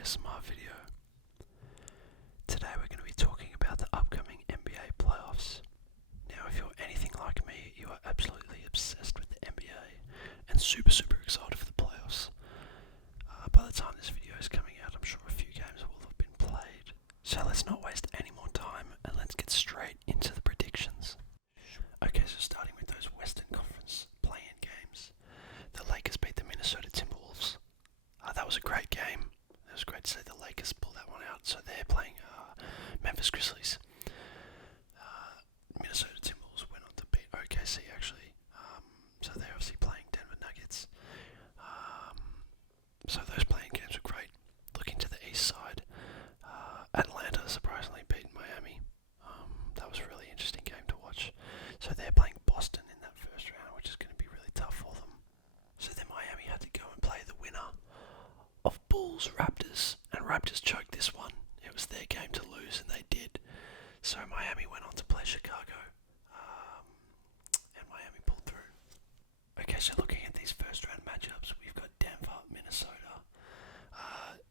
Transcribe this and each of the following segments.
ASMR video. Today we're going to be talking about the upcoming NBA playoffs. Now if you're anything like me, you are absolutely obsessed with the NBA and super excited for the playoffs. By the time this video is coming out, I'm sure a few games will have been played. So let's not waste any more time and let's get straight into the predictions. Okay, so starting with those Western Conference play-in games. The Lakers beat the Minnesota Timberwolves. That was a great game. It was great to see the Lakers pull that one out. So they're playing Memphis Grizzlies. Minnesota Timberwolves went on to beat OKC actually. So they're obviously playing Denver Nuggets. So those playing games were great. Looking to the east side, Atlanta surprisingly beat Miami. That was a really interesting game to watch. So they're playing Boston in that first round, which is going to be really tough for them. So then Miami had to go and play the winner of Bulls Raptors, and Raptors choked this one. It was their game to lose, and they did. So Miami went on to play Chicago, and Miami pulled through. Okay, so looking at these first round matchups, we've got Denver, Minnesota.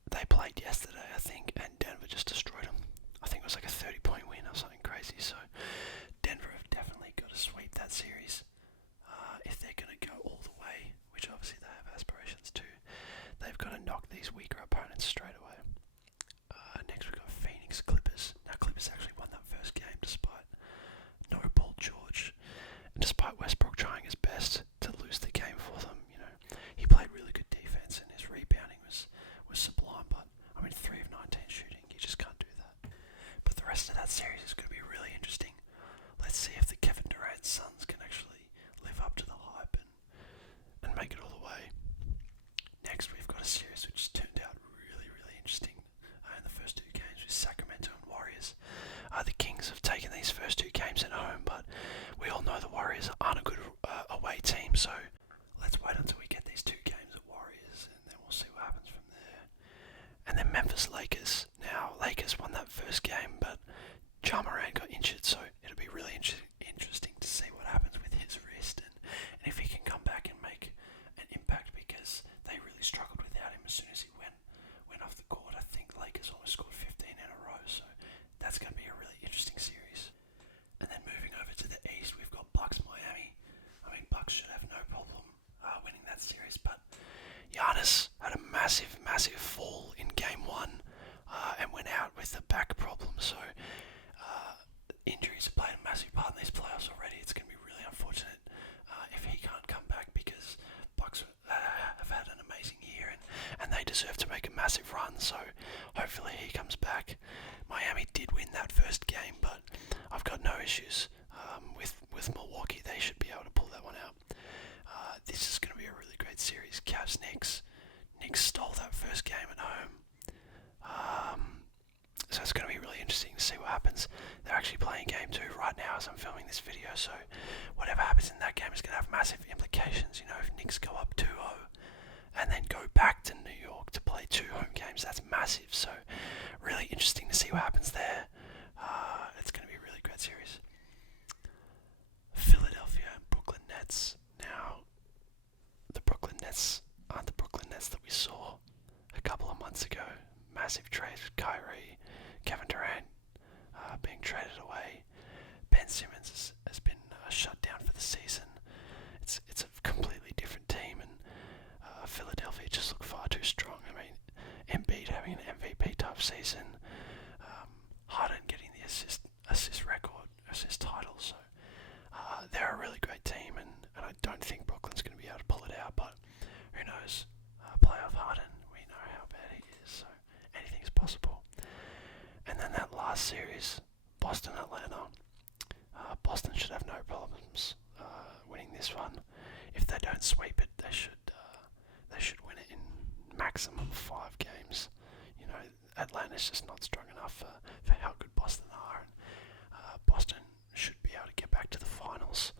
They played yesterday, I think, and Denver just destroyed them. I think it was like a 30-point win or something crazy. So Denver have definitely got to sweep that series if they're going to go all the way, which obviously they have aspirations to. They've got to knock these weaker opponents straight away. Next we've got Phoenix Clippers. Now Clippers actually won that first game despite no Paul George, and despite Westbrook trying his best to lose the game for them. You know, he played really good defense and his rebounding was sublime. But I mean, 3 of 19 shooting, you just can't do that. But the rest of that series is going to be really interesting. Let's see if the Kevin Durant Suns can actually live up to the hype and make it all the way. Next, we've got a series which turned out really interesting in the first 2 games with Sacramento and Warriors. The Kings have taken these first 2 games at home, but we all know the Warriors aren't a good away team, so let's wait until we get these 2 games at Warriors, and then we'll see what happens from there. And then Memphis Lakers. Now, Lakers won that first game, but Ja Morant got injured, so it'll be really interesting to see what happens with his wrist and if he can come back and make an impact, because they really struggled without him as soon as he went off the court. I think Lakers almost scored 15 in a row, so that's going to be a really interesting series. And then moving over to the east, we've got Bucks Miami. I mean, Bucks should have no problem winning that series, but Giannis had a massive fall in game 1 and went out with a back problem. So injuries have played a massive part in these playoffs already. It's going to be really unfortunate if he can't come back, because Bucks have had an amazing year and they deserve to make a massive run. So hopefully he comes back. Miami did win that first game, but I've got no issues with Milwaukee. They should be able to pull that one out. This is going to be a really great series. Cavs Knicks. Knicks stole that first game at home. So it's going to be really interesting to see what happens. They're actually playing game 2 right now as I'm filming this video, so whatever happens in that game is going to have massive implications. You know, if Knicks go up 2-0 and then go back to New York to play 2 home games, that's massive. So really interesting to see what happens there. It's going to be a really great series. Philadelphia and Brooklyn Nets. Now, the Brooklyn Nets aren't the Brooklyn Nets that we saw a couple of months ago. Massive trade with Kyrie, Kevin Durant being traded away. Ben Simmons has been shut down for the season. It's a completely different team, and Philadelphia just look far too strong. I mean, Embiid having an MVP type season, Harden getting the assist title. So they're a really great team, and I don't think Brooklyn's going to be able to pull it out. But who knows? Playoff Harden, we know how bad he is. So anything's possible. And then that last series, Boston Atlanta. Boston should have no problems winning this one. If they don't sweep it, they should win it in maximum 5 games. You know, Atlanta's just not strong enough for how good Boston are, and Boston should be able to get back to the finals.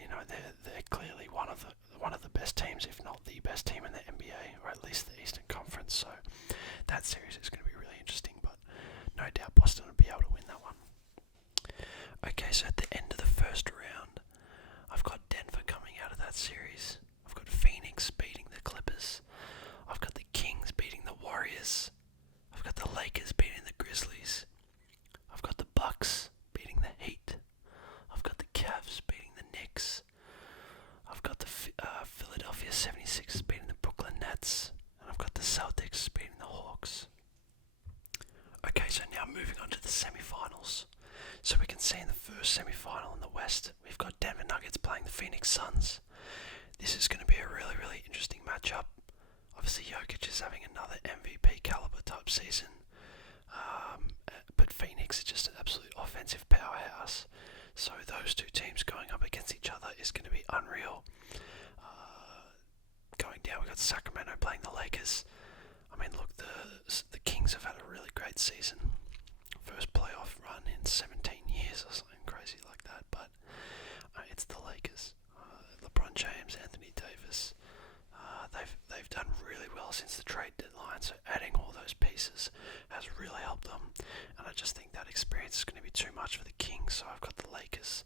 You know, they're clearly one of the best teams, if not the best team in the NBA, or at least the Eastern Conference. So that series is going to be really interesting, but no doubt Boston will be able to win that one. Okay, so at the end of the first round, I've got Denver coming out of that series. I've got Phoenix beating the Clippers. I've got the Kings beating the Warriors. Philadelphia 76ers beating the Brooklyn Nets, and I've got the Celtics beating the Hawks. Okay, so now moving on to the semi-finals. So we can see in the first semi-final in the West, we've got Denver Nuggets playing the Phoenix Suns. This is going to be a really, really interesting matchup. Obviously, Jokic is having another MVP caliber type season, but Phoenix is just an absolute offensive powerhouse. So those two teams going up against each other is going to be unreal. Going down, we've got Sacramento playing the Lakers. I mean, look, the Kings have had a really great season. First playoff run in 17 years or something crazy like that, but it's the Lakers. LeBron James, Anthony Davis, they've done really well since the trade deadline, so adding all those pieces has really helped them, and I just think that experience is going to be too much for the Kings, so I've got the Lakers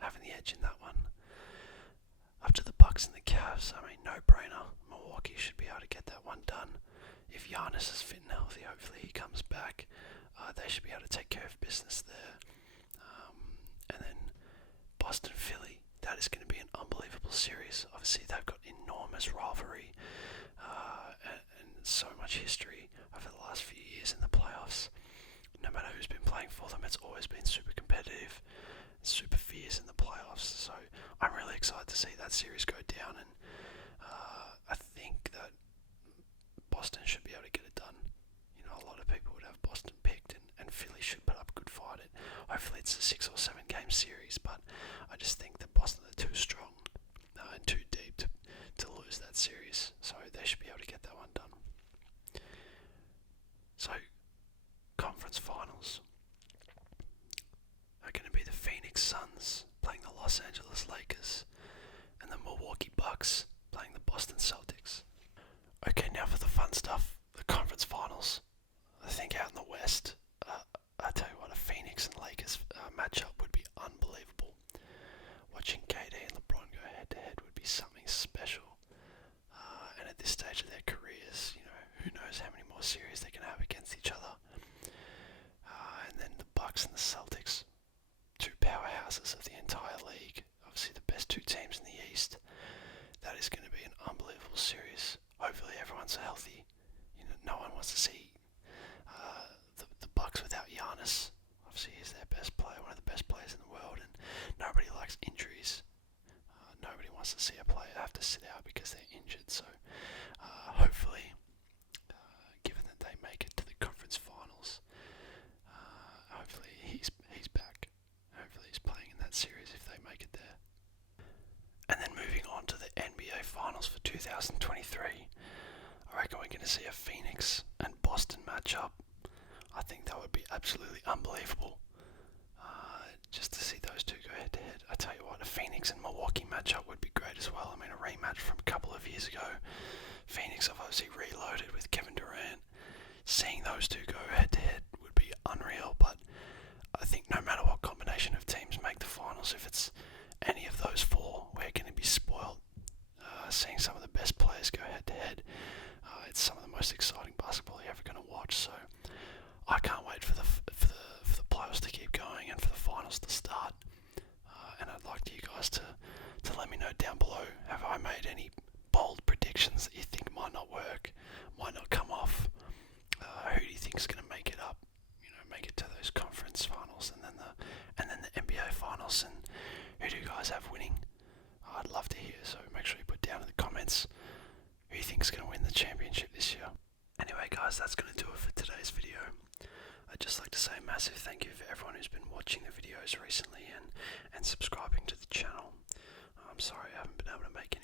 having the edge in that one. Up to the Bucks and the Cavs, I mean, no-brainer. Milwaukee should be able to get that one done. If Giannis is fit and healthy, hopefully he comes back, they should be able to take care of business there. And then Boston, Philly, that is going to be an unbelievable series. Obviously, they've got enormous rivalry and so much history over the last few years in the playoffs. No matter who's been playing for them, it's always been super competitive, super fierce in the playoffs. So I'm really excited to see that series go down, and I think that Boston should be able to get it done. You know, a lot of people would have Boston picked, and Philly should put up a good fight. Hopefully it's a 6 or 7 game series, but I just think that Boston are too strong and too deep to lose that series, so they should be able to get that one done. So, conference finals are going to be the Phoenix Suns playing the Los Angeles Lakers, and the Milwaukee Bucks playing the Boston Celtics. Okay, now for the fun stuff, the conference finals. I think out in the West, I tell you what, a Phoenix and Lakers matchup would be unbelievable. Watching KD and LeBron go head to head would be something special. And at this stage of their careers, you know, who knows how many more series they can have against each other. And then the Bucks and the Celtics, two powerhouses of the entire league. Obviously the best two teams in the East. That is going to be an unbelievable series. Hopefully everyone's healthy. You know, no one wants to see the Bucks without Giannis. Obviously he's their best player, one of the best players in the world, and nobody likes injuries. Nobody wants to see a player have to sit out because they're injured. So hopefully, given that they make it to the conference finals, hopefully he's back. Hopefully he's playing in that series if they make it there. And then moving on to the NBA Finals for 2023, I reckon we're going to see a Phoenix and Boston matchup. I think that would be absolutely unbelievable. Just to see those two go head to head. I tell you what, a Phoenix and Milwaukee matchup would be great as well. I mean, a rematch from a couple of years ago. Phoenix have obviously reloaded with Kevin Durant. Seeing those two go head to head would be unreal, but I think no matter what combination of teams make the finals, if it's any of those four, we're going to be spoiled. Seeing some of the best players go head to head, it's some of the most exciting basketball you're ever going to watch. So I can't wait for the playoffs to keep going and for the finals to start. And I'd like you guys to let me know down below, have I made any bold predictions that you think might not work, might not come off? Who do you think is going to make it up? You know, make it to those conference finals and then the NBA finals, and who do you guys have winning? I'd love to hear, so make sure you put down in the comments who you think is going to win the championship this year. Anyway guys, that's going to do it for today's video. I'd just like to say a massive thank you for everyone who's been watching the videos recently and subscribing to the channel. I'm sorry I haven't been able to make any